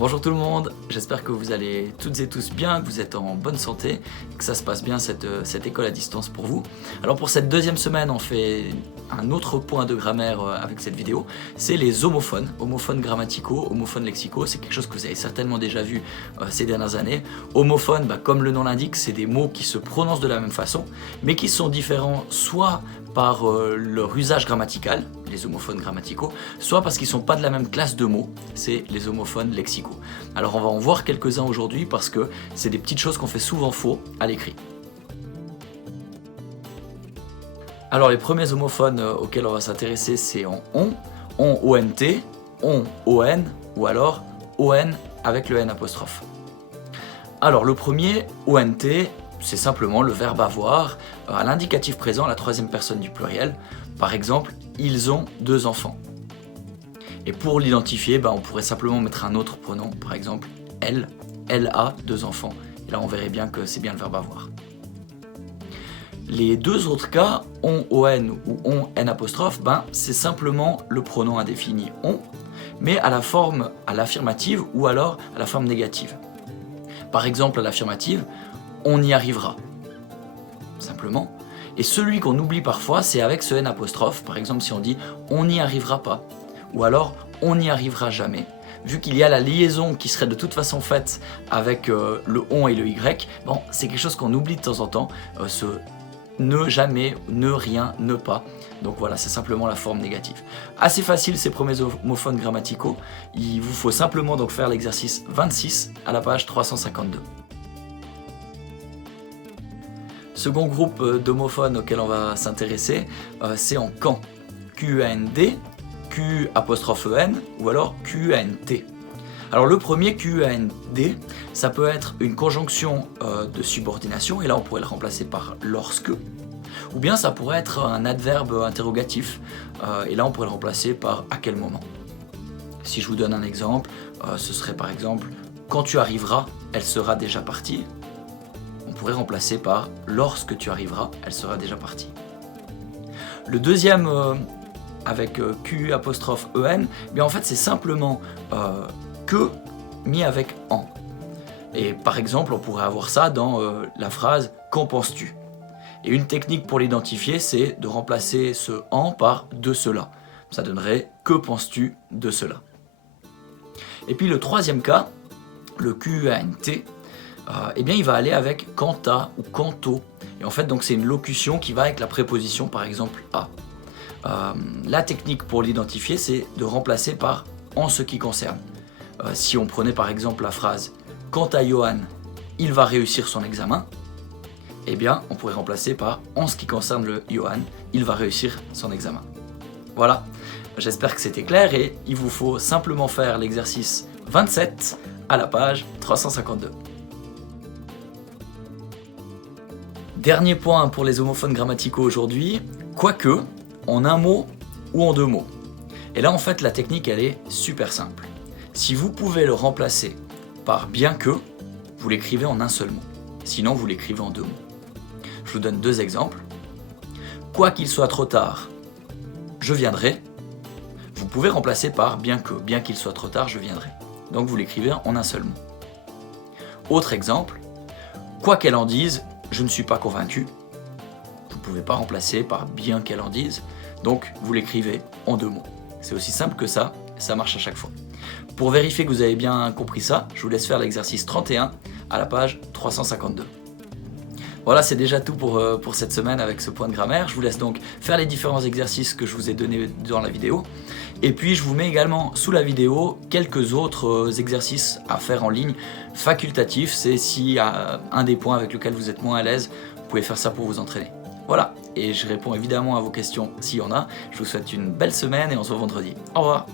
Bonjour tout le monde, j'espère que vous allez toutes et tous bien, que vous êtes en bonne santé, que ça se passe bien cette école à distance pour vous. Alors pour cette deuxième semaine, on fait un autre point de grammaire avec cette vidéo, c'est les homophones grammaticaux, homophones lexicaux, c'est quelque chose que vous avez certainement déjà vu ces dernières années. Homophones, comme le nom l'indique, c'est des mots qui se prononcent de la même façon, mais qui sont différents soit par leur usage grammatical, les homophones grammaticaux, soit parce qu'ils ne sont pas de la même classe de mots, c'est les homophones lexicaux. Alors on va en voir quelques-uns aujourd'hui parce que c'est des petites choses qu'on fait souvent faux à l'écrit. Alors les premiers homophones auxquels on va s'intéresser, c'est en on, ONT, on, ON, ou alors ON avec le N apostrophe. Alors le premier, ONT, c'est simplement le verbe avoir à l'indicatif présent, à la troisième personne du pluriel. Par exemple, ils ont 2 enfants. Et pour l'identifier, on pourrait simplement mettre un autre pronom, par exemple elle a 2 enfants. Et là on verrait bien que c'est bien le verbe avoir. Les deux autres cas, on, ou on, n apostrophe, c'est simplement le pronom indéfini on, mais à la forme à l'affirmative ou alors à la forme négative. Par exemple, à l'affirmative, on y arrivera, simplement. Et celui qu'on oublie parfois, c'est avec ce n apostrophe. Par exemple, si on dit on n'y arrivera pas, ou alors on n'y arrivera jamais. Vu qu'il y a la liaison qui serait de toute façon faite avec le on et le y, c'est quelque chose qu'on oublie de temps en temps, ce ne, jamais, ne, rien, ne pas. Donc voilà, c'est simplement la forme négative. Assez facile ces premiers homophones grammaticaux. Il vous faut simplement donc faire l'exercice 26 à la page 352. Second groupe d'homophones auquel on va s'intéresser, c'est en quand. Q-A-N-D, Q'-E-N ou alors Q-A-N-T. Alors le premier Q-A-N-D, ça peut être une conjonction de subordination, et là on pourrait le remplacer par lorsque, ou bien ça pourrait être un adverbe interrogatif, et là on pourrait le remplacer par à quel moment. Si je vous donne un exemple, ce serait par exemple quand tu arriveras, elle sera déjà partie. On pourrait remplacer par lorsque tu arriveras, elle sera déjà partie. Le deuxième avec Q'-E-N, en fait c'est simplement que mis avec en. Et par exemple, on pourrait avoir ça dans la phrase « Qu'en penses-tu » Et une technique pour l'identifier, c'est de remplacer ce « en » par « de cela ». Ça donnerait « Que penses-tu de cela » Et puis le troisième cas, le Q-A-N-T, il va aller avec quant à ou quanto. Et en fait, donc c'est une locution qui va avec la préposition, par exemple, à. La technique pour l'identifier, c'est de remplacer par en ce qui concerne. Si on prenait par exemple la phrase « Quant à Johan, il va réussir son examen », on pourrait remplacer par « En ce qui concerne le Johan, il va réussir son examen ». Voilà, j'espère que c'était clair et il vous faut simplement faire l'exercice 27 à la page 352. Dernier point pour les homophones grammaticaux aujourd'hui, quoique, en un mot ou en 2 mots. Et là en fait la technique elle est super simple. Si vous pouvez le remplacer par bien que, vous l'écrivez en un seul mot. Sinon vous l'écrivez en 2 mots. Je vous donne 2 exemples. Quoi qu'il soit trop tard, je viendrai. Vous pouvez remplacer par bien que, bien qu'il soit trop tard, je viendrai. Donc vous l'écrivez en un seul mot. Autre exemple, quoi qu'elle en dise, je ne suis pas convaincu. Vous ne pouvez pas remplacer par bien qu'elle en dise, donc vous l'écrivez en 2 mots. C'est aussi simple que ça marche à chaque fois. Pour vérifier que vous avez bien compris ça, je vous laisse faire l'exercice 31 à la page 352. Voilà, c'est déjà tout pour cette semaine avec ce point de grammaire. Je vous laisse donc faire les différents exercices que je vous ai donnés dans la vidéo. Et puis je vous mets également sous la vidéo quelques autres exercices à faire en ligne facultatifs. C'est s'il y a un des points avec lequel vous êtes moins à l'aise, vous pouvez faire ça pour vous entraîner. Voilà, et je réponds évidemment à vos questions s'il y en a. Je vous souhaite une belle semaine et on se voit vendredi. Au revoir.